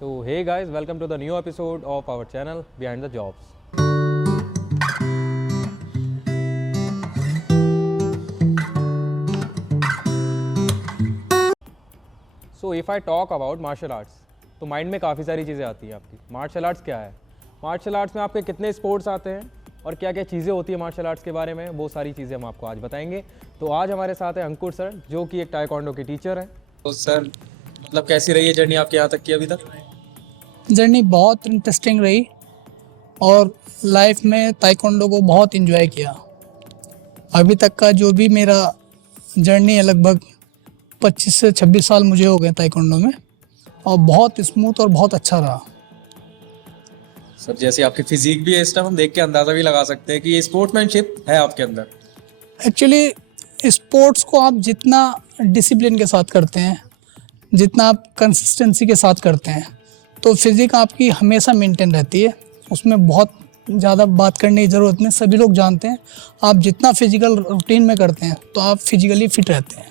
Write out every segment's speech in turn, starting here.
So hey guys, welcome to the new episode of our channel Behind the Jobs. So if I talk about martial arts, तो mind में काफ़ी सारी चीज़ें आती हैं आपकी। मार्शल आर्ट्स क्या है? मार्शल आर्ट्स में आपके कितने स्पोर्ट्स आते हैं और क्या क्या चीज़ें होती है मार्शल आर्ट्स के बारे में, वो सारी चीज़ें हम आपको आज बताएंगे। तो आज हमारे साथ है अंकुर सर, जो कि एक ताइक्वांडो के टीचर हैं। तो सर मतलब कैसी रही है जर्नी आपके यहाँ तक की अभी तक? जर्नी बहुत इंटरेस्टिंग रही और लाइफ में ताइक्वांडो को बहुत एंजॉय किया। अभी तक का जो भी मेरा जर्नी है, लगभग 25 से 26 साल मुझे हो गए ताइक्वांडो में, और बहुत स्मूथ और बहुत अच्छा रहा। सर जैसे आपकी फिजिक भी है, इस टाइम हम देख के अंदाज़ा भी लगा सकते हैं कि ये स्पोर्ट्समैनशिप है आपके अंदर। एक्चुअली स्पोर्ट्स को आप जितना डिसिप्लिन के साथ करते हैं, जितना आप कंसिस्टेंसी के साथ करते हैं, तो फिज़िक आपकी हमेशा मेंटेन रहती है। उसमें बहुत ज़्यादा बात करने की ज़रूरत नहीं, सभी लोग जानते हैं। आप जितना फिजिकल रूटीन में करते हैं तो आप फिजिकली फिट रहते हैं।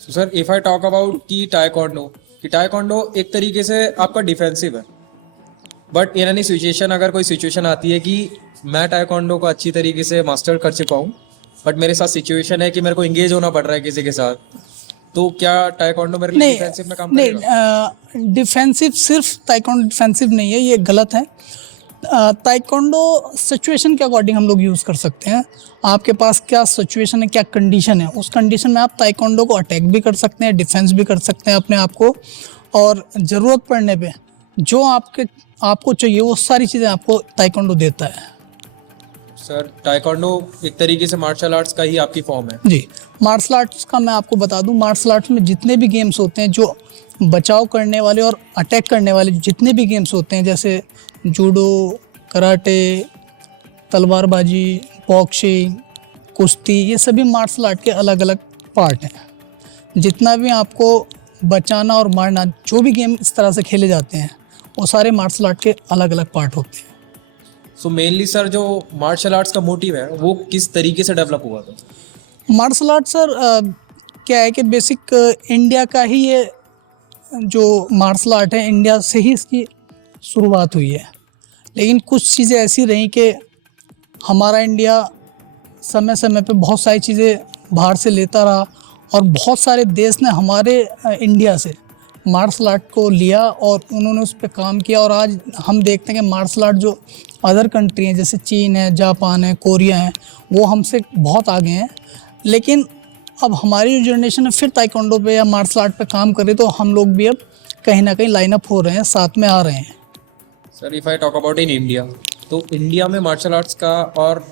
So sir if I talk about कि टाइक्वांडो एक तरीके से आपका डिफेंसिव है, बट इन एनी सिचुएशन अगर कोई सिचुएशन आती है कि मैं टाइक्वांडो को अच्छी तरीके से मास्टर कर चुका हूँ, बट मेरे साथ सिचुएशन है कि मेरे को इंगेज होना पड़ रहा है किसी के साथ, तो क्या टाइक्वांडो मेरे लिए डिफेंसिव में काम करेगा? नहीं, डिफेंसिव सिर्फ ताइक्वांडो डिफेंसिव नहीं है, ये गलत है। ताइक्वांडो सिचुएशन के अकॉर्डिंग हम लोग यूज़ कर सकते हैं। आपके पास क्या सिचुएशन है, क्या कंडीशन है, उस कंडीशन में आप ताइक्वांडो को अटैक भी कर सकते हैं, डिफेंस भी कर सकते हैं अपने आप को, और ज़रूरत पड़ने पे जो आपको चाहिए वो सारी चीज़ें आपको ताइक्वांडो देता है। सर टाइक्वांडो एक तरीके से मार्शल आर्ट्स का ही आपकी फॉर्म है। जी, मार्शल आर्ट्स का मैं आपको बता दूं, मार्शल आर्ट्स में जितने भी गेम्स होते हैं, जो बचाव करने वाले और अटैक करने वाले जितने भी गेम्स होते हैं, जैसे जूडो, कराटे, तलवारबाजी, बॉक्सिंग, कुश्ती, ये सभी मार्शल आर्ट के अलग अलग पार्ट हैं। जितना भी आपको बचाना और मारना, जो भी गेम इस तरह से खेले जाते हैं, वो सारे मार्शल आर्ट के अलग अलग पार्ट होते हैं। सो मेनली सर जो मार्शल आर्ट्स का मोटिव है वो किस तरीके से डेवलप हुआ था? मार्शल आर्ट सर क्या है कि बेसिक इंडिया का ही ये जो मार्शल आर्ट है, इंडिया से ही इसकी शुरुआत हुई है। लेकिन कुछ चीज़ें ऐसी रहीं कि हमारा इंडिया समय समय पे बहुत सारी चीज़ें बाहर से लेता रहा, और बहुत सारे देश ने हमारे इंडिया से मार्शल आर्ट को लिया और उन्होंने उस पर काम किया। और आज हम देखते हैं कि मार्शल आर्ट जो अदर कंट्री हैं, जैसे चीन है, जापान है, कोरिया है, वो हमसे बहुत आगे हैं। लेकिन अब हमारी जो जनरेशन है फिर ताइक्वांडो पे या मार्शल आर्ट पे काम करे, तो हम लोग भी अब कहीं ना कहीं लाइन अप हो रहे हैं, साथ में आ रहे हैं। Sir if I talk about in India, तो इंडिया में मार्शल आर्ट्स का और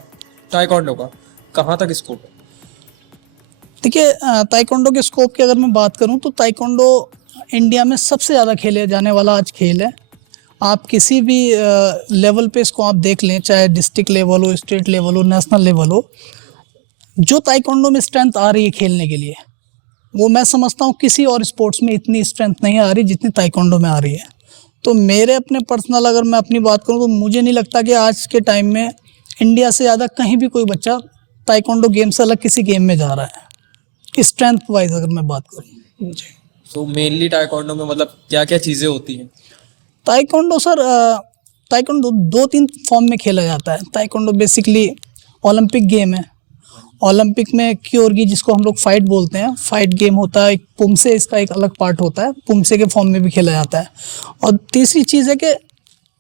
टाइक्वांडो का कहाँ तक स्कोप है? देखिए, ताइक्वांडो के स्कोप की अगर मैं बात करूं तो ताइक्वांडो इंडिया में सबसे ज़्यादा खेले जाने वाला आज खेल है। आप किसी भी लेवल पे इसको आप देख लें, चाहे डिस्ट्रिक्ट लेवल हो, स्टेट लेवल हो, नेशनल लेवल हो, जो ताइक्वांडो में स्ट्रेंथ आ रही है खेलने के लिए, वो मैं समझता हूँ किसी और स्पोर्ट्स में इतनी स्ट्रेंथ नहीं आ रही जितनी ताइक्वांडो में आ रही है। तो मेरे अपने पर्सनल अगर मैं अपनी बात करूँ तो मुझे नहीं लगता कि आज के टाइम में इंडिया से ज़्यादा कहीं भी कोई बच्चा ताइक्वांडो गेम से अलग किसी गेम में जा रहा है, स्ट्रेंथ वाइज अगर मैं बात करूँ। जी, सो मेनली टाइक्वांडो में मतलब क्या क्या चीज़ें होती हैं? ताइक्वांडो सर, ताइक्वांडो 2-3 फॉर्म में खेला जाता है। ताइक्वांडो बेसिकली ओलंपिक गेम है। ओलंपिक में क्योरगी, जिसको हम लोग फाइट बोलते हैं, फाइट गेम होता है। एक पुमसे, इसका एक अलग पार्ट होता है, पुमसे के फॉर्म में भी खेला जाता है। और तीसरी चीज़ है कि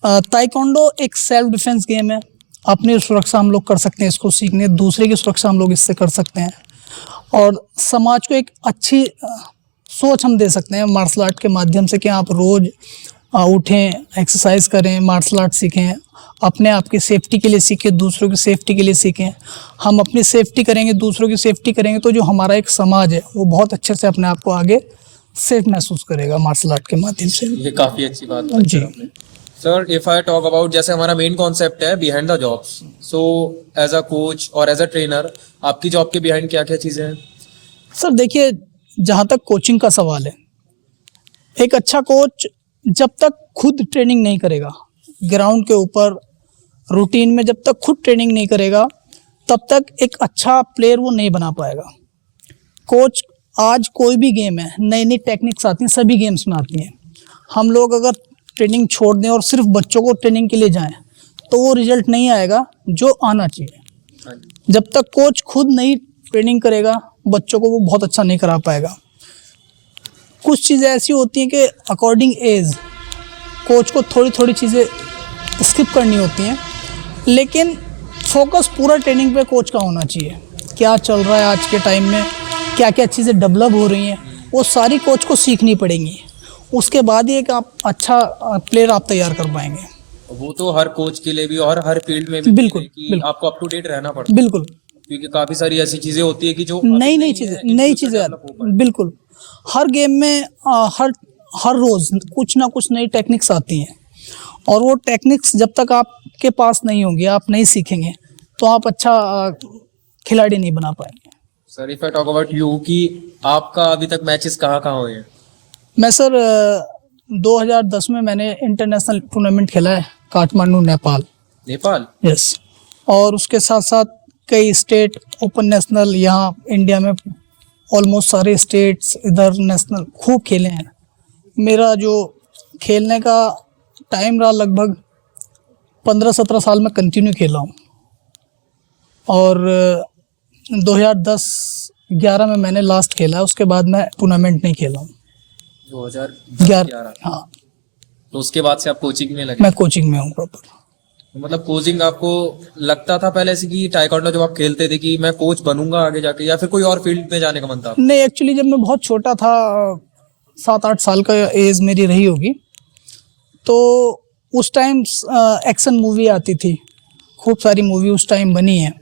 ताइक्वांडो एक सेल्फ डिफेंस गेम है। अपनी सुरक्षा हम लोग कर सकते हैं इसको सीखने, दूसरे की सुरक्षा हम लोग इससे कर सकते हैं, और समाज को एक अच्छी सोच हम दे सकते हैं मार्शल आर्ट के माध्यम से, कि आप रोज़ उठें, एक्सरसाइज करें, मार्शल आर्ट सीखें, अपने आप की सेफ्टी के लिए सीखें, दूसरों की सेफ्टी के लिए सीखें। हम अपनी सेफ्टी करेंगे, दूसरों की सेफ्टी करेंगे, तो जो हमारा एक समाज है वो बहुत अच्छे से अपने आप को आगे सेफ महसूस करेगा मार्शल आर्ट के माध्यम से। ये काफ़ी अच्छी बात है जी sir. If I talk about, जैसे हमारा मेन कॉन्सेप्ट है behind the jobs, so as a coach और एज अ ट्रेनर आपकी जॉब के बिहाइंड क्या क्या चीज़ें हैं? सर, देखिए, जहाँ तक कोचिंग का सवाल है, एक अच्छा कोच जब तक खुद ट्रेनिंग नहीं करेगा ग्राउंड के ऊपर, रूटीन में जब तक खुद ट्रेनिंग नहीं करेगा, तब तक एक अच्छा प्लेयर वो नहीं बना पाएगा। कोच, आज कोई भी गेम है, नई नई टेक्निक्स आती हैं, सभी गेम्स में आती हैं। हम लोग अगर ट्रेनिंग छोड़ दें और सिर्फ बच्चों को ट्रेनिंग के लिए जाएं तो वो रिजल्ट नहीं आएगा जो आना चाहिए। जब तक कोच खुद नहीं ट्रेनिंग करेगा बच्चों को वो बहुत अच्छा नहीं करा पाएगा। कुछ चीज़ें ऐसी होती हैं कि अकॉर्डिंग एज कोच को थोड़ी थोड़ी चीज़ें स्किप करनी होती हैं, लेकिन फोकस पूरा ट्रेनिंग पे कोच का होना चाहिए। क्या चल रहा है आज के टाइम में, क्या क्या चीज़ें डेवलप हो रही हैं, वो सारी कोच को सीखनी पड़ेंगी। उसके बाद ही एक आप अच्छा प्लेयर आप तैयार कर पाएंगे। वो तो हर कोच के लिए भी और हर फील्ड में भी बिल्कुल, कि बिल्कुल। आपको अप टू डेट रहना पड़ता है, बिल्कुल क्योंकि काफी सारी ऐसी चीजें होती है कि जो नई चीज़ें बिल्कुल हर गेम में हर रोज़ कुछ ना कुछ नई टेक्निक्स आती हैं, और वो टेक्निक्स जब तक आपके पास नहीं होंगी, आप नहीं सीखेंगे, तो आप अच्छा खिलाड़ी नहीं बना पाएंगे। Sir if I talk about you कि आपका अभी तक मैचेस कहाँ कहाँ हुए हैं? मैं सर 2010 में मैंने इंटरनेशनल टूर्नामेंट खेला है काठमांडू नेपाल। नेपाल? यस। और उसके साथ साथ कई स्टेट ओपन नेशनल यहाँ इंडिया में ऑलमोस्ट सारे स्टेट्स इधर नेशनल खूब खेले हैं। मेरा जो खेलने का टाइम रहा लगभग 15-17 साल में कंटिन्यू खेला हूँ। और 2010-11 में मैंने लास्ट खेला, उसके बाद मैं टूर्नामेंट नहीं खेला हूँ। 2011? हाँ, तो उसके बाद से आप कोचिंग में लगे? मैं कोचिंग में हूँ प्रॉपर। मतलब कोचिंग आपको लगता था पहले से कि ताइक्वांडो जब आप खेलते थे कि मैं कोच बनूंगा आगे जाके, या फिर कोई और फील्ड में जाने का मन था? नहीं, एक्चुअली जब मैं बहुत छोटा था, 7-8 साल का एज मेरी रही होगी, तो उस टाइम एक्शन मूवी आती थी, खूब सारी मूवी उस टाइम बनी है,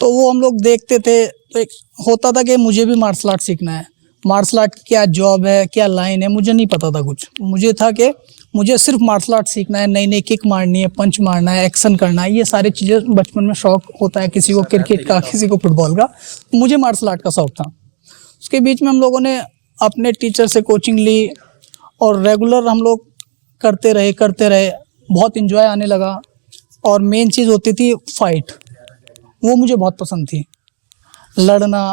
तो वो हम लोग देखते थे। तो एक होता था कि मुझे भी मार्शल आर्ट सीखना है। मार्शल आर्ट की क्या जॉब है, क्या लाइन है, मुझे नहीं पता था कुछ। मुझे था कि मुझे सिर्फ मार्शल आर्ट सीखना है, नई नई किक मारनी है, पंच मारना है, एक्शन करना है, ये सारी चीज़ें बचपन में शौक होता है, किसी को क्रिकेट का, किसी को फुटबॉल का। मुझे मार्शल आर्ट का शौक था। उसके बीच में हम लोगों ने अपने टीचर से कोचिंग ली और रेगुलर हम लोग करते रहे, बहुत इन्जॉय आने लगा। और मेन चीज़ होती थी फाइट, वो मुझे बहुत पसंद थी। लड़ना,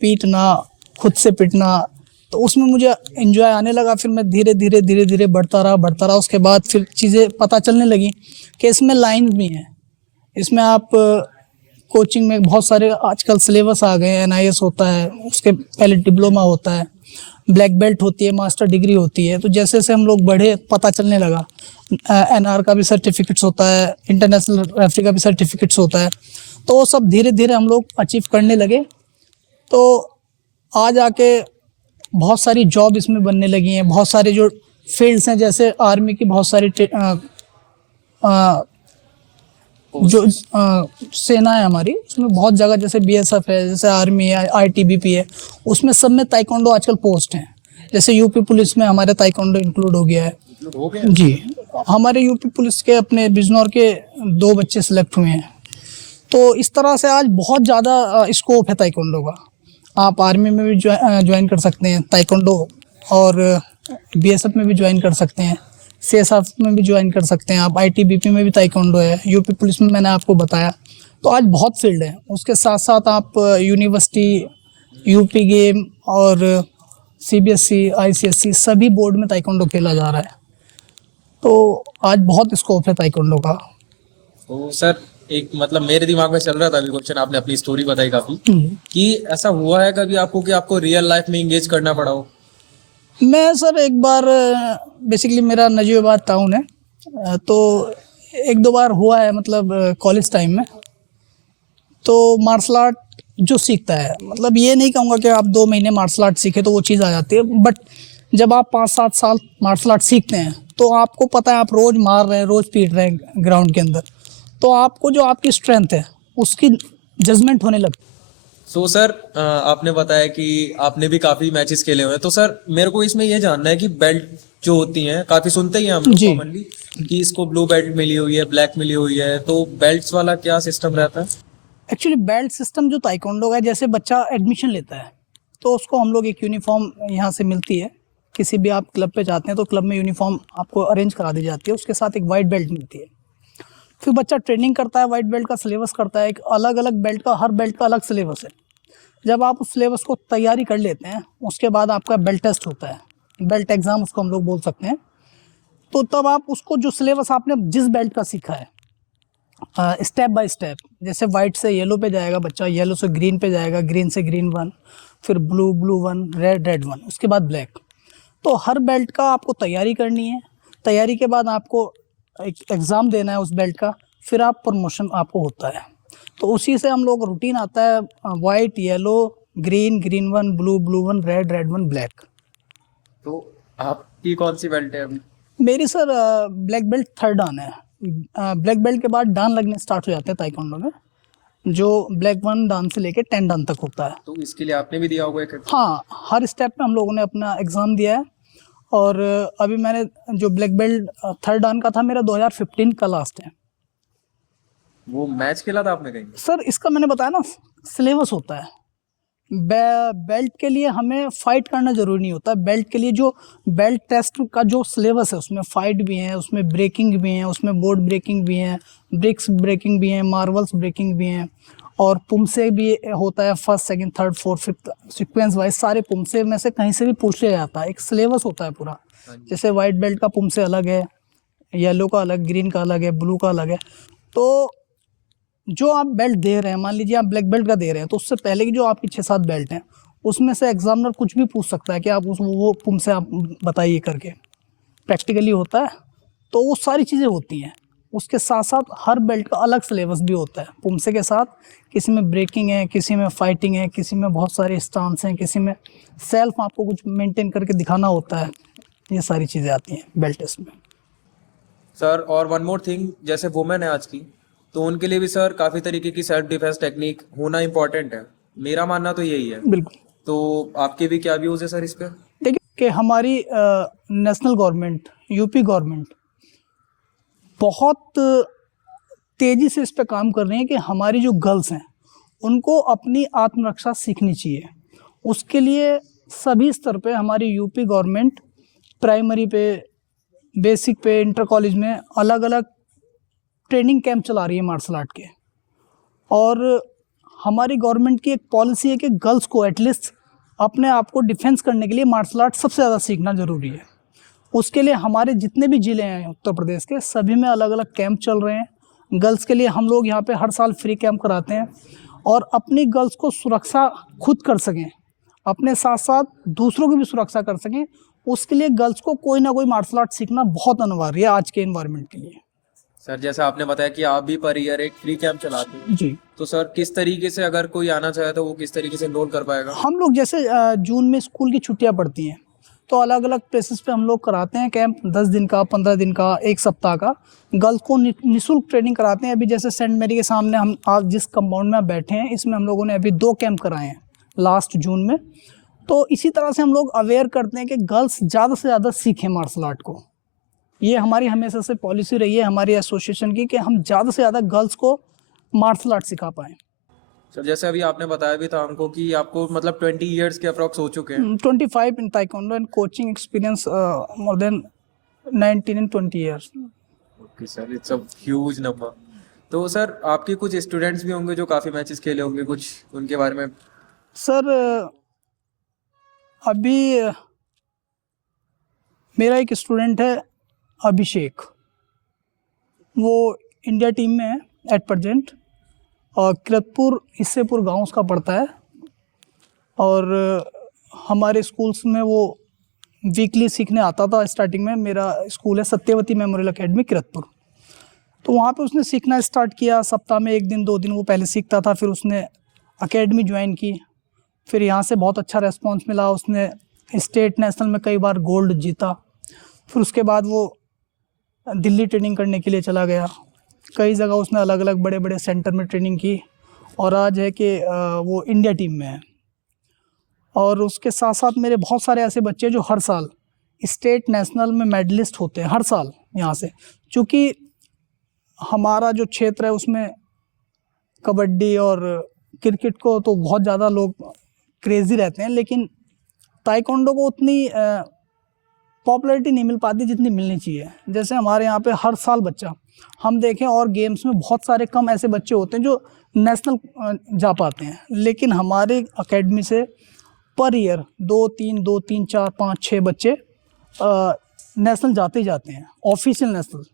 पीटना, खुद से पिटना, तो उसमें मुझे एंजॉय आने लगा। फिर मैं धीरे धीरे बढ़ता रहा। उसके बाद फिर चीज़ें पता चलने लगी कि इसमें लाइन भी हैं, इसमें आप कोचिंग में बहुत सारे आजकल सिलेबस आ गए हैं। NIS होता है, उसके पहले डिप्लोमा होता है, ब्लैक बेल्ट होती है, मास्टर डिग्री होती है। तो जैसे जैसे हम लोग बढ़े पता चलने लगा, NR का भी सर्टिफिकेट्स होता है, इंटरनेशनल रेफरी का भी सर्टिफिकेट्स होता है। तो वो सब धीरे धीरे हम लोग अचीव करने लगे। तो आज आके बहुत सारी जॉब इसमें बनने लगी हैं। बहुत सारे जो फील्ड्स हैं, जैसे आर्मी की बहुत सारी जो सेना है हमारी, उसमें बहुत जगह, जैसे BSF है, जैसे आर्मी है, ITBP है, उसमें सब में ताइक्वांडो आजकल पोस्ट हैं। जैसे यूपी पुलिस में हमारे ताइक्वांडो इंक्लूड हो गया है। जी, हमारे यूपी पुलिस के अपने बिजनौर के 2 बच्चे सेलेक्ट हुए हैं। तो इस तरह से आज बहुत ज़्यादा स्कोप है ताइक्वांडो का। आप आर्मी में भी ज्वाइन कर सकते हैं ताइक्वांडो, और BSF में भी ज्वाइन कर सकते हैं, CSF में भी ज्वाइन कर सकते हैं आप, ITBP में भी ताइक्वांडो है, यूपी पुलिस में मैंने आपको बताया। तो आज बहुत फील्ड है। उसके साथ साथ आप यूनिवर्सिटी, यूपी गेम और CBSE, ICSE सभी बोर्ड में ताइक्वांडो खेला जा रहा है। तो आज बहुत स्कोप है ताइक्वांडो का। तो सर एक मतलब मेरे दिमाग में चल रहा था अभी क्वेश्चन, आपने अपनी स्टोरी बताई काफी, कि ऐसा हुआ है कभी आपको कि आपको रियल लाइफ में इंगेज करना पड़ा हो? मैं सर एक बार, बेसिकली मेरा नजीबाबाद टाउन है, तो 1-2 बार हुआ है, मतलब कॉलेज टाइम में। तो मार्शल आर्ट जो सीखता है, मतलब ये नहीं कहूँगा कि आप 2 महीने मार्शल आर्ट सीखे तो वो चीज़ आ जाती है, बट जब आप 5-7 साल मार्शल आर्ट सीखते हैं तो आपको पता है आप रोज़ मार रहे हैं, रोज़ पीट रहे हैं ग्राउंड के अंदर, तो आपको जो आपकी स्ट्रेंथ है उसकी जजमेंट होने लगती है। सो सर आपने बताया कि आपने भी काफी मैचेस खेले हुए हैं, तो सर मेरे को इसमें ये जानना है कि बेल्ट जो होती हैं, काफी सुनते ही हैं हम लोग कॉमनली कि इसको ब्लू बेल्ट मिली हुई है, ब्लैक मिली हुई है, तो बेल्ट्स वाला क्या सिस्टम रहता है? एक्चुअली बेल्ट सिस्टम जो ताइक्वांडो का है, जैसे बच्चा एडमिशन लेता है तो उसको हम लोग एक यूनिफॉर्म यहाँ से मिलती है। किसी भी आप क्लब पे जाते हैं तो क्लब में यूनिफॉर्म आपको अरेंज करा दी जाती है, उसके साथ एक वाइट बेल्ट मिलती है। फिर बच्चा ट्रेनिंग करता है, वाइट बेल्ट का सिलेबस करता है, एक अलग अलग बेल्ट का, हर बेल्ट का अलग सिलेबस है। जब आप उस सिलेबस को तैयारी कर लेते हैं, उसके बाद आपका बेल्ट टेस्ट होता है। बेल्ट एग्ज़ाम उसको हम लोग बोल सकते हैं। तो तब आप उसको जो सिलेबस आपने जिस बेल्ट का सीखा है स्टेप बाय स्टेप, जैसे वाइट से येलो पे जाएगा बच्चा, येलो से ग्रीन पे जाएगा, ग्रीन से ग्रीन वन, फिर blue blue one, red red one, उसके बाद ब्लैक। तो हर बेल्ट का आपको तैयारी करनी है। तैयारी के बाद आपको एक एग्ज़ाम देना है उस बेल्ट का, फिर आप प्रमोशन आपको होता है। तो उसी से हम लोग रूटीन आता है, white, yellow, green, green one, blue, blue one, red, red one, black. तो आपकी कौन सी बेल्ट है अभी? मेरी सर ब्लैक बेल्ट 3rd डान है। ब्लैक बेल्ट के बाद डान लगने स्टार्ट हो जाते हैं ताइक्वांडो में, जो ब्लैक 1 डान से लेके 10 डान तक होता है। तो इसके लिए आपने भी दिया होगा एक? हाँ, हर स्टेप पे हम लोगों ने अपना एग्ज़ाम दिया है। और अभी मैंने जो ब्लैक बेल्ट 3rd डान का था, मेरा 2015 का लास्ट है। वो मैच खेला था आपने कहीं? सर इसका मैंने बताया ना, सिलेबस होता है। बेल्ट के लिए हमें फाइट करना ज़रूरी नहीं होता। बेल्ट के लिए जो बेल्ट टेस्ट का जो सिलेबस है, उसमें फाइट भी है, उसमें ब्रेकिंग भी है, उसमें बोर्ड ब्रेकिंग भी है, ब्रिक्स ब्रेकिंग भी है, मार्वल्स ब्रेकिंग भी हैं, और पुमसे भी होता है, 1st, 2nd, 3rd, 4th, 5th sequence wise सारे पुमसे में से कहीं से भी पूछ लिया जाता है। एक सिलेबस होता है पूरा। जैसे वाइट बेल्ट का पुमसे अलग है, येलो का अलग, ग्रीन का अलग है, ब्लू का अलग है। तो जो आप बेल्ट दे रहे हैं, मान लीजिए आप ब्लैक बेल्ट का दे रहे हैं, तो उससे पहले की जो आपकी 6-7 बेल्ट हैं, उसमें से एग्जामिनर कुछ भी पूछ सकता है कि आप वो पुमसे आप बताइए करके, प्रैक्टिकली होता है। तो वो सारी चीज़ें होती हैं। उसके साथ साथ हर बेल्ट का अलग सिलेबस भी होता है पुमसे के साथ। किसी में ब्रेकिंग है, किसी में फाइटिंग है, किसी में बहुत सारे स्टांस हैं, किसी में सेल्फ आपको कुछ मेंटेन करके दिखाना होता है। ये सारी चीज़ें आती हैं बेल्ट टेस्ट में। सर और वन मोर थिंग, जैसे वुमेन है आज की, तो उनके लिए भी सर काफ़ी तरीके की सेल्फ डिफेंस टेक्निक होना इम्पोर्टेंट है। मेरा मानना तो यही है। बिल्कुल। तो आपके भी क्या व्यूज़ है सर इस पे? देखिए कि हमारी नेशनल गवर्नमेंट, यूपी गवर्नमेंट बहुत तेज़ी से इस पे काम कर रही है कि हमारी जो गर्ल्स हैं उनको अपनी आत्मरक्षा सीखनी चाहिए। उसके लिए सभी स्तर पे हमारी यूपी गवर्नमेंट प्राइमरी पे, बेसिक पे, इंटर कॉलेज में अलग अलग ट्रेनिंग कैंप चला रही है मार्शल आर्ट के। और हमारी गवर्नमेंट की एक पॉलिसी है कि गर्ल्स को एटलीस्ट अपने आप को डिफेंस करने के लिए मार्शल आर्ट सबसे ज़्यादा सीखना ज़रूरी है। उसके लिए हमारे जितने भी ज़िले हैं उत्तर प्रदेश के, सभी में अलग अलग कैंप चल रहे हैं गर्ल्स के लिए। हम लोग यहाँ पे हर साल फ्री कैंप कराते हैं, और अपनी गर्ल्स को सुरक्षा खुद कर सकें, अपने साथ साथ दूसरों की भी सुरक्षा कर सकें, उसके लिए गर्ल्स को कोई ना कोई मार्शल आर्ट सीखना बहुत अनिवार्य है आज के एनवायरनमेंट के लिए। सर जैसे आपने बताया कि आप भी पर ईयर एक फ्री कैंप चलाते हैं, जी। तो सर किस तरीके से अगर कोई आना चाहे तो वो किस तरीके से एनरोल कर पाएगा? हम लोग जैसे जून में स्कूल की छुट्टियां पड़ती हैं, तो अलग अलग प्लेसेस पे हम लोग कराते हैं कैंप, 10 दिन का, 15 दिन का, 1 सप्ताह का। गर्ल्स को निःशुल्क ट्रेनिंग कराते हैं। अभी जैसे सेंट मेरी के सामने हम आज जिस कंपाउंड में आप बैठे हैं, इसमें हम लोगों ने अभी 2 कैंप कराए हैं लास्ट जून में। तो इसी तरह से हम लोग अवेयर करते हैं कि गर्ल्स ज़्यादा से ज़्यादा सीखें मार्शल आर्ट को। ये हमारी हमेशा से पॉलिसी रही है हमारी एसोसिएशन की कि हम ज़्यादा से ज़्यादा गर्ल्स को मार्शल आर्ट सिखा पाएँ। सर जैसे अभी आपने बताया भी था हमको कि आपको मतलब 20 ईयर्स के अप्रॉक्स हो चुके हैं। 25 in taekwondo and coaching experience, more than 19 and 20 years. Okay sir, it's a huge number. तो सर आपके कुछ स्टूडेंट्स भी होंगे जो काफ़ी मैचेस खेले होंगे, कुछ उनके बारे में? सर अभी मेरा एक स्टूडेंट है अभिषेक, वो इंडिया टीम में है एट प्रेजेंट, और किरतपुर हिस्सेपुर गांव उसका पड़ता है। और हमारे स्कूल्स में वो वीकली सीखने आता था। स्टार्टिंग में मेरा स्कूल है सत्यवती मेमोरियल एकेडमी किरतपुर, तो वहाँ पे उसने सीखना स्टार्ट किया। सप्ताह में 1 दिन 2 दिन वो पहले सीखता था, फिर उसने एकेडमी ज्वाइन की, फिर यहाँ से बहुत अच्छा रेस्पॉन्स मिला। उसने स्टेट नेशनल में कई बार गोल्ड जीता। फिर उसके बाद वो दिल्ली ट्रेनिंग करने के लिए चला गया। कई जगह उसने अलग अलग बड़े बड़े सेंटर में ट्रेनिंग की, और आज है कि वो इंडिया टीम में है। और उसके साथ साथ मेरे बहुत सारे ऐसे बच्चे जो हर साल स्टेट नेशनल में मेडलिस्ट होते हैं हर साल यहाँ से। चूँकि हमारा जो क्षेत्र है उसमें कबड्डी और क्रिकेट को तो बहुत ज़्यादा लोग क्रेज़ी रहते हैं, लेकिन ताइक्वांडो को उतनी पॉपुलैरिटी नहीं मिल पाती जितनी मिलनी चाहिए। जैसे हमारे यहाँ पे हर साल बच्चा, हम देखें और गेम्स में बहुत सारे कम ऐसे बच्चे होते हैं जो नेशनल जा पाते हैं, लेकिन हमारे एकेडमी से पर ईयर 2-3, 4, 5, 6 बच्चे नेशनल जाते ही जाते हैं, ऑफिशियल नेशनल,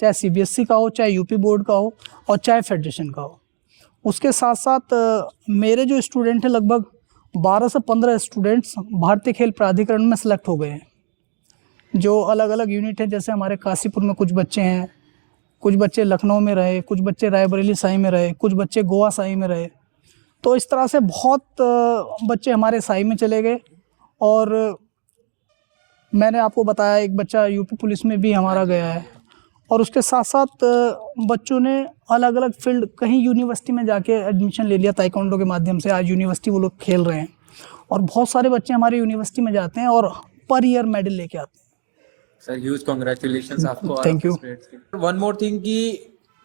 चाहे सीबीएसई का हो, चाहे यूपी बोर्ड का हो और चाहे फेडरेशन का हो। उसके साथ साथ मेरे जो स्टूडेंट हैं लगभग 12 से 15 स्टूडेंट्स भारतीय खेल प्राधिकरण में सेलेक्ट हो गए हैं, जो अलग अलग यूनिट हैं। जैसे हमारे काशीपुर में कुछ बच्चे हैं, कुछ बच्चे लखनऊ में रहे, कुछ बच्चे रायबरेली साई में रहे, कुछ बच्चे गोवा साई में रहे। तो इस तरह से बहुत बच्चे हमारे साई में चले गए। और मैंने आपको बताया एक बच्चा यूपी पुलिस में भी हमारा गया है। और उसके साथ साथ बच्चों ने अलग अलग फील्ड, कहीं यूनिवर्सिटी में जाके एडमिशन ले लिया ताइक्वांडो के माध्यम से। आज यूनिवर्सिटी वो लोग खेल रहे हैं और बहुत सारे बच्चे हमारे यूनिवर्सिटी में जाते हैं और पर ईयर मेडल लेके आते हैं। सर ह्यूज कांग्रेचुलेशंस आपको। Thank you. One more thing कि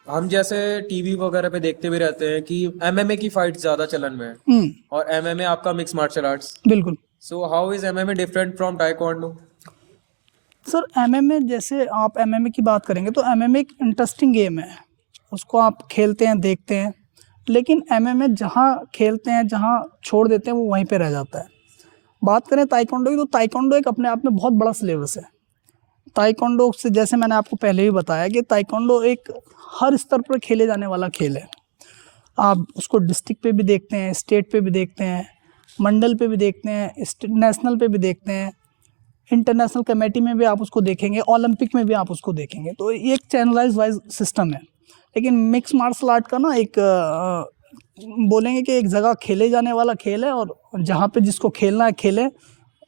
हम जैसे टीवी वगैरह पे देखते भी रहते हैं कि एमएमए की फाइट ज्यादा चलन में है और एमएमए आपका मिक्स मार्शल आर्ट्स। बिल्कुल। So how is MMA different from taekwondo? Sir MMA, जैसे आप एमएमए की बात करेंगे तो एमएमए एक इंटरेस्टिंग गेम है, उसको आप खेलते हैं, देखते हैं। लेकिन एमएमए जहाँ खेलते हैं, जहाँ छोड़ देते हैं, वो वहीं पे रह जाता है। बात करें ताइक्वांडो की, तो ताइक्वांडो एक अपने आप में बहुत बड़ा सिलेबस है। ताइक्वांडो से, जैसे मैंने आपको पहले भी बताया कि ताइक्वांडो एक हर स्तर पर खेले जाने वाला खेल है। आप उसको डिस्ट्रिक्ट पे भी देखते हैं, स्टेट पे भी देखते हैं, मंडल पे भी देखते हैं, नेशनल पे भी देखते हैं, इंटरनेशनल कमेटी में भी आप उसको देखेंगे, ओलंपिक में भी आप उसको देखेंगे। तो ये एक चैनलाइज वाइज सिस्टम है। लेकिन मिक्स मार्शल आर्ट का ना एक बोलेंगे कि एक जगह खेले जाने वाला खेल है और जहाँ पे जिसको खेलना है खेले।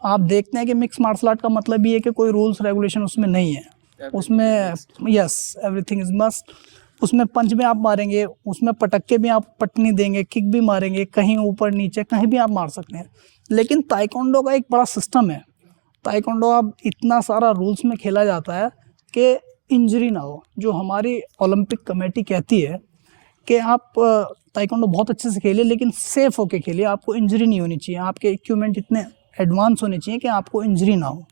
आप देखते हैं कि मिक्स मार्शल आर्ट का मतलब ये है कि कोई रूल्स रेगुलेशन उसमें नहीं है। उसमें यस, एवरीथिंग इज मस्ट। उसमें पंच भी आप मारेंगे, उसमें पटक्के भी आप पटनी देंगे, किक भी मारेंगे, कहीं ऊपर नीचे कहीं भी आप मार सकते हैं। लेकिन ताइक्वांडो का एक बड़ा सिस्टम है। ताइक्वांडो अब इतना सारा रूल्स में खेला जाता है कि इंजरी ना हो। जो हमारी ओलंपिक कमेटी कहती है कि आप ताइक्वांडो बहुत अच्छे से खेलिए, लेकिन सेफ होके खेलिए, आपको इंजरी नहीं होनी चाहिए, आपके इक्विपमेंट इतने एडवांस होने चाहिए कि आपको इंजरी ना हो,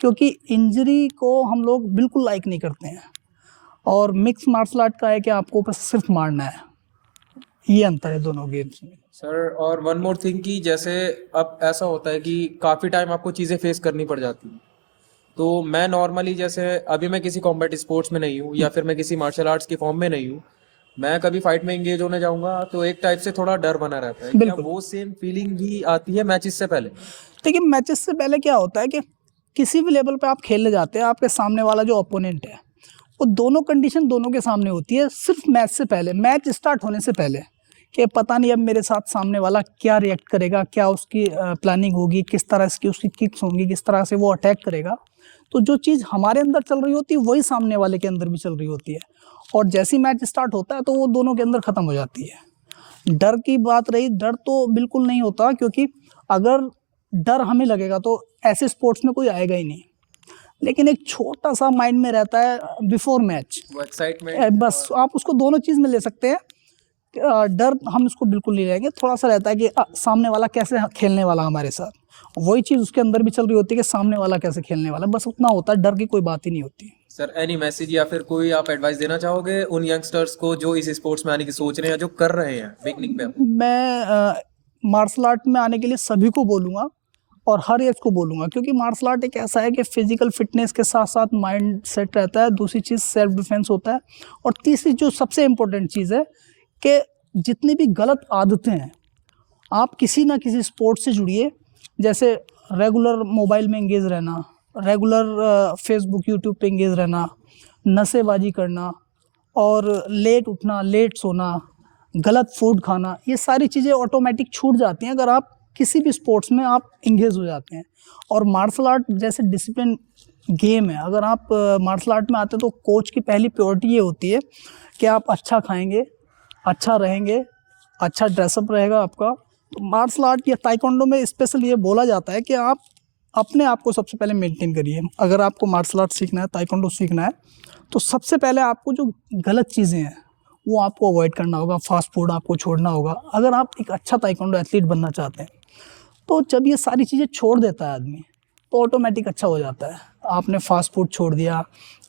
क्योंकि इंजरी को हम लोग बिल्कुल लाइक नहीं करते हैं। और मिक्स मार्शल आर्ट का है कि आपको बस सिर्फ मारना है। ये अंतर है दोनों गेम्स में। सर और वन मोर थिंग कि जैसे अब ऐसा होता है कि काफ़ी टाइम आपको चीज़ें फेस करनी पड़ जाती हैं। तो मैं नॉर्मली, जैसे अभी मैं किसी कॉम्बैट स्पोर्ट्स में नहीं हूँ या फिर मैं किसी मार्शल आर्ट्स की फॉर्म में नहीं हूँ, मैं कभी फाइट में एंगेज होने जाऊंगा तो एक टाइप से थोड़ा डर बना रहता है। क्या वो सेम फीलिंग भी आती है मैचेस से पहले? देखिए, मैचेस से पहले क्या होता है कि किसी भी लेवल पे आप खेलने जाते हैं, आपके सामने वाला जो ओपोनेंट है वो दोनों कंडीशन दोनों के सामने होती है सिर्फ मैच से पहले, मैच स्टार्ट होने से पहले, कि पता नहीं अब मेरे साथ सामने वाला क्या रिएक्ट करेगा, क्या उसकी प्लानिंग होगी, किस तरह की उसकी किक्स होंगी, किस तरह से वो अटैक करेगा। तो जो चीज़ हमारे अंदर चल रही होती है वही सामने वाले के अंदर भी चल रही होती है, और जैसे ही मैच स्टार्ट होता है तो वो दोनों के अंदर ख़त्म हो जाती है। डर की बात रही, डर तो बिल्कुल नहीं होता, क्योंकि अगर डर हमें लगेगा तो ऐसे स्पोर्ट्स में कोई आएगा ही नहीं। लेकिन एक छोटा सा माइंड में रहता है बिफोर मैच, वो एक्साइटमेंट, बस आप उसको दोनों चीज़ में ले सकते हैं। डर हम उसको बिल्कुल नहीं लेंगे, थोड़ा सा रहता है कि सामने वाला कैसे खेलने वाला हमारे साथ, वही चीज़ उसके अंदर भी चल रही होती है कि सामने वाला कैसे खेलने वाला, बस उतना होता है, डर की कोई बात ही नहीं होती। सर एनी मैसेज या फिर कोई आप एडवाइस देना चाहोगे उन यंगस्टर्स को जो इस स्पोर्ट्स में आने की सोच रहे हैं, जो कर रहे हैं बिगनिंग पे? मैं मार्शल आर्ट में आने के लिए सभी को बोलूँगा और हर एज को बोलूँगा, क्योंकि मार्शल आर्ट एक ऐसा है कि फिजिकल फिटनेस के साथ साथ माइंड सेट रहता है, दूसरी चीज़ सेल्फ डिफेंस होता है, और तीसरी जो सबसे इम्पोर्टेंट चीज़ है कि जितनी भी गलत आदतें हैं, आप किसी ना किसी स्पोर्ट से जुड़िए। जैसे रेगुलर मोबाइल में एंगेज रहना, रेगुलर फेसबुक यूट्यूब पे एंगेज रहना, नशेबाजी करना और लेट उठना, लेट सोना, गलत फूड खाना, ये सारी चीज़ें ऑटोमेटिक छूट जाती हैं अगर आप किसी भी स्पोर्ट्स में आप इंगेज हो जाते हैं। और मार्शल आर्ट जैसे डिसिप्लिन गेम है, अगर आप मार्शल आर्ट में आते हैं तो कोच की पहली प्रायोरिटी ये होती है कि आप अच्छा खाएंगे, अच्छा रहेंगे, अच्छा ड्रेसअप रहेगा आपका। तो मार्शल आर्ट या ताइक्वांडो में स्पेशल ये बोला जाता है कि आप अपने आप को सबसे पहले मेंटेन करिए। अगर आपको मार्शल आर्ट सीखना है, ताइक्वांडो सीखना है, तो सबसे पहले आपको जो गलत चीज़ें हैं वो आपको अवॉइड करना होगा, फास्ट फूड आपको छोड़ना होगा। अगर आप एक अच्छा ताइक्वांडो एथलीट बनना चाहते हैं तो जब ये सारी चीज़ें छोड़ देता है आदमी तो ऑटोमेटिक अच्छा हो जाता है। आपने फास्ट फूड छोड़ दिया,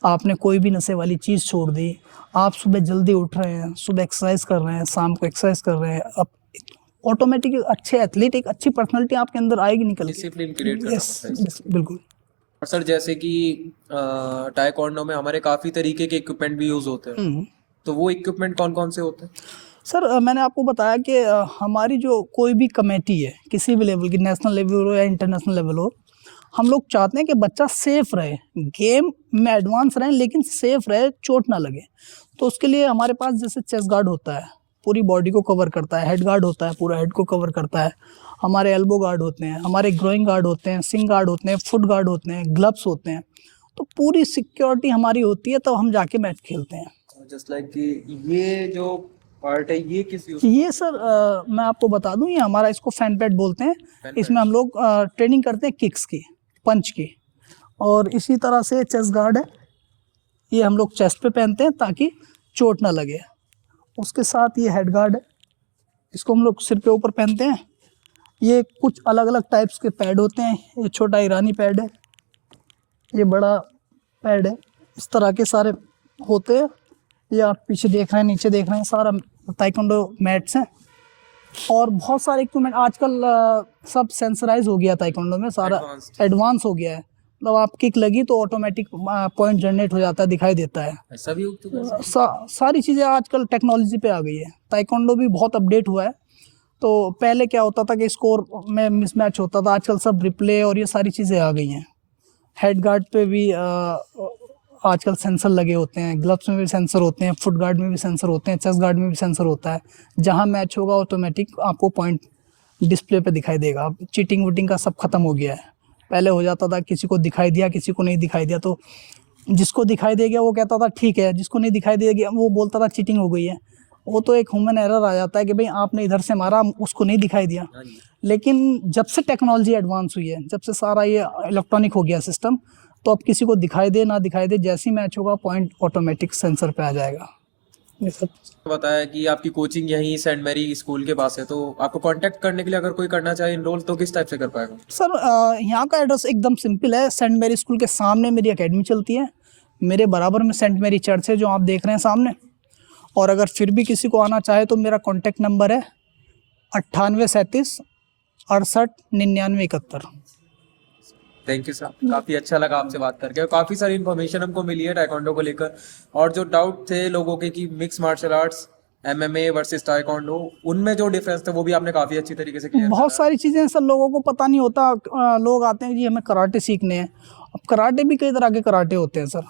आपने कोई भी नशे वाली चीज़ छोड़ दी, आप सुबह जल्दी उठ रहे हैं, सुबह एक्सरसाइज कर रहे हैं, शाम को एक्सरसाइज कर रहे हैं, अब ऑटोमेटिक अच्छे एथलीट, एक अच्छी पर्सनैलिटी आपके अंदर आएगी निकल के। डिसिप्लिन क्रिएट करना यस, बिल्कुल। सर जैसे कि टाइकोंडो में हमारे काफ़ी तरीके के इक्विपमेंट भी यूज़ होते हैं, तो वो इक्विपमेंट कौन कौन से होते हैं? सर मैंने आपको बताया कि हमारी जो कोई भी कमेटी है किसी भी लेवल की, नेशनल लेवल हो या इंटरनेशनल लेवल हो, हम लोग चाहते हैं कि बच्चा सेफ रहे, गेम में एडवांस रहे लेकिन सेफ रहे, चोट ना लगे। तो उसके लिए हमारे पास जैसे चेस्ट गार्ड होता है, पूरी बॉडी को कवर करता है, हेड गार्ड होता है, पूरा हेड को कवर करता है, हमारे एल्बो गार्ड होते हैं, हमारे ग्रोइंग गार्ड होते हैं, सिंग गार्ड होते हैं, फुट गार्ड होते हैं, ग्लव्स होते हैं। तो पूरी सिक्योरिटी हमारी होती है, तब हम जाके मैच खेलते हैं। जस्ट लाइक कि ये जो पार्ट है ये किस यूज ये सर मैं आपको बता दूं, ये हमारा इसको फैन पैड बोलते हैं। इसमें हम लोग ट्रेनिंग करते हैं किक्स की, पंच की, और इसी तरह से चेस्ट गार्ड है, ये हम लोग चेस्ट पे पहनते हैं ताकि चोट ना लगे। उसके साथ ये हेड गार्ड है, इसको हम लोग सिर के ऊपर पहनते हैं। ये कुछ अलग अलग टाइप्स के पैड होते हैं, ये छोटा ईरानी पैड है, ये बड़ा पैड है, इस तरह के सारे होते हैं। ये आप पीछे देख रहे हैं, नीचे देख रहे हैं, सारा ताइक्वांडो मैट्स हैं। और बहुत सारे इक्विपमेंट आजकल सब सेंसराइज हो गया ताइक्वांडो में, सारा एडवांस हो गया है। मतलब आप किक लगी तो ऑटोमेटिक पॉइंट जनरेट हो जाता है, दिखाई देता है। ऐसा भी होता है? सारी चीज़ें आजकल टेक्नोलॉजी पे आ गई है। ताइक्वांडो भी बहुत अपडेट हुआ है। तो पहले क्या होता था कि स्कोर में मिसमैच होता था, आजकल सब रिप्ले और ये सारी चीज़ें आ गई हैं। हेड गार्ड पे भी आजकल सेंसर लगे होते हैं, ग्लव्स में भी सेंसर होते हैं, फुट गार्ड में भी सेंसर होते हैं, चेस्ट गार्ड में भी सेंसर होता है। जहाँ मैच होगा ऑटोमेटिक आपको पॉइंट डिस्प्ले पे दिखाई देगा। अब चीटिंग वूटिंग का सब खत्म हो गया है। पहले हो जाता था किसी को दिखाई दिया, किसी को नहीं दिखाई दिया, तो जिसको दिखाई दे गया वो कहता था ठीक है, जिसको नहीं दिखाई दे गया वो बोलता था चीटिंग हो गई है। वो तो एक ह्यूमन एरर आ जाता है कि भाई आपने इधर से मारा, उसको नहीं दिखाई दिया। लेकिन जब से टेक्नोलॉजी एडवांस हुई है, जब से सारा ये इलेक्ट्रॉनिक हो गया सिस्टम, तो अब किसी को दिखाई दे ना दिखाई दे, जैसी मैच होगा पॉइंट ऑटोमेटिक सेंसर पे आ जाएगा। ये सब बताया कि आपकी कोचिंग यहीं सेंट मैरी स्कूल के पास है, तो आपको कांटेक्ट करने के लिए अगर कोई करना चाहे इनरोल तो किस टाइप से कर पाएगा? सर यहाँ का एड्रेस एकदम सिंपल है। सेंट मैरी स्कूल के सामने मेरी एकेडमी चलती है, मेरे बराबर में सेंट मैरी चर्च है जो आप देख रहे हैं सामने। और अगर फिर भी किसी को आना चाहे तो मेरा कॉन्टैक्ट नंबर है 9837 68 99 71। थैंक यू सर, काफ़ी अच्छा लगा आपसे बात करके। काफ़ी सारी इन्फॉर्मेशन हमको मिली है टाइकोंडो को लेकर, और जो डाउट थे लोगों के कि mix martial arts MMA versus taekwondo, उनमें जो डिफरेंस थे वो भी आपने काफ़ी अच्छी तरीके से क्लियर बहुत सारी चीज़ें सर लोगों को पता नहीं होता। लोग आते हैं जी हमें कराटे सीखने हैं। अब कराटे भी कई तरह के कराटे होते हैं सर।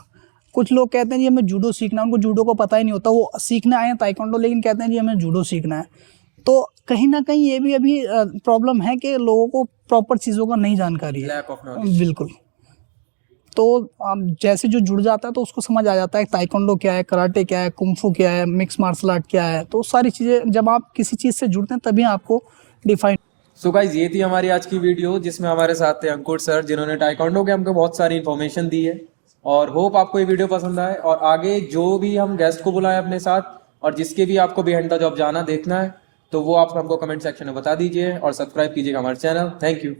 कुछ लोग कहते हैं जी हमें जूडो सीखना है, उनको जूडो को पता ही नहीं होता, वो सीखने आए हैं ताइक्वांडो लेकिन कहते हैं जी हमें जूडो सीखना है। तो कहीं ना कहीं ये भी अभी प्रॉब्लम है कि लोगों को प्रॉपर चीज़ों का नहीं जानकारी है। Lack of knowledge. बिल्कुल। तो जैसे जो जुड़ जाता है तो उसको समझ आ जाता है ताइक्वांडो क्या है, कराटे क्या है, कुंफू क्या है, मिक्स मार्शल आर्ट क्या है। तो सारी चीज़ें जब आप किसी चीज़ से जुड़ते हैं तभी आपको डिफाइन। सो गाइज ये थी हमारी आज की वीडियो, जिसमें हमारे साथ थे अंकुर सर, जिन्होंने टाइकोंडो के हमको बहुत सारी इन्फॉर्मेशन दी है। और होप आपको ये वीडियो पसंद आए, और आगे जो भी हम गेस्ट को बुलाएं अपने साथ और जिसके भी आपको बिहाइंड द जॉब जाना देखना है, तो वो आप हमको कमेंट सेक्शन में बता दीजिए और सब्सक्राइब कीजिएगा हमारे चैनल। Thank you.